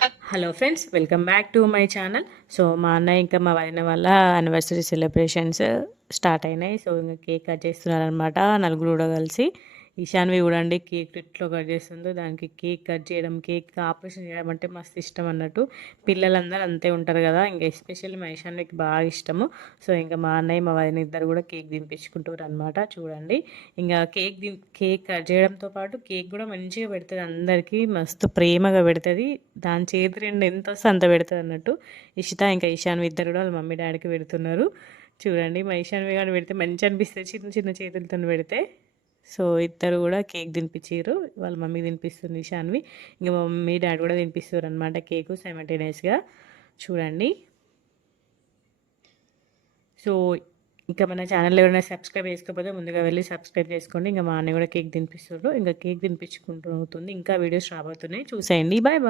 Hello friends, welcome back to my channel. So మా అన్నయ్య ఇంకా మా వదిన వాళ్ళ యానివర్సరీ సెలబ్రేషన్స్ స్టార్ట్ అయినాయి. సో ఇంకా కేక్ కట్ చేస్తున్నారనమాట నలుగురు కూడా కలిసి. ఈశాన్వి చూడండి కేక్ ఎట్లా కట్ చేస్తుందో. దానికి కేక్ కట్ చేయడం, కేక్ ఆపరేషన్ చేయడం అంటే మస్తు ఇష్టం అన్నట్టు. పిల్లలందరూ అంతే ఉంటారు కదా, ఇంకా ఎస్పెషల్లీ మా ఈశాన్వికి బాగా ఇష్టము. సో ఇంకా మా అన్నయ్య మా వదిన ఇద్దరు కూడా కేక్ తినిపించుకుంటారు అనమాట. చూడండి ఇంకా కేక్ కట్ చేయడంతో పాటు కేక్ కూడా మంచిగా పెడుతుంది, అందరికీ మస్తు ప్రేమగా పెడుతుంది. దాని చేతి రెండు ఎంత వస్తే అంత పెడుతుంది అన్నట్టు. ఇషిత ఇంకా ఈశాన్వి ఇద్దరు కూడా వాళ్ళ మమ్మీ డాడీకి పెడుతున్నారు. చూడండి మా ఈశాన్వి కానీ పెడితే మంచి అనిపిస్తుంది చిన్న చిన్న చేతులతో పెడితే. సో ఇద్దరు కూడా కేక్ తినిపించారు, వాళ్ళ మమ్మీ తినిపిస్తుంది ఈశాన్వి. ఇంకా మా మమ్మీ డాడీ కూడా తినిపిస్తారు అనమాట కేకు సైమల్టేనియస్గా. చూడండి. సో ఇంకా మన ఛానల్ ఎవరైనా సబ్స్క్రైబ్ చేసుకోకపోతే ముందుగా వెళ్ళి సబ్స్క్రైబ్ చేసుకోండి. ఇంకా మా అన్న కూడా కేక్ తినిపిస్తారు, ఇంకా కేక్ తినిపించుకుంటూ అవుతుంది. ఇంకా వీడియోస్ రాబోతున్నాయి, చూసేయండి. Bye bye.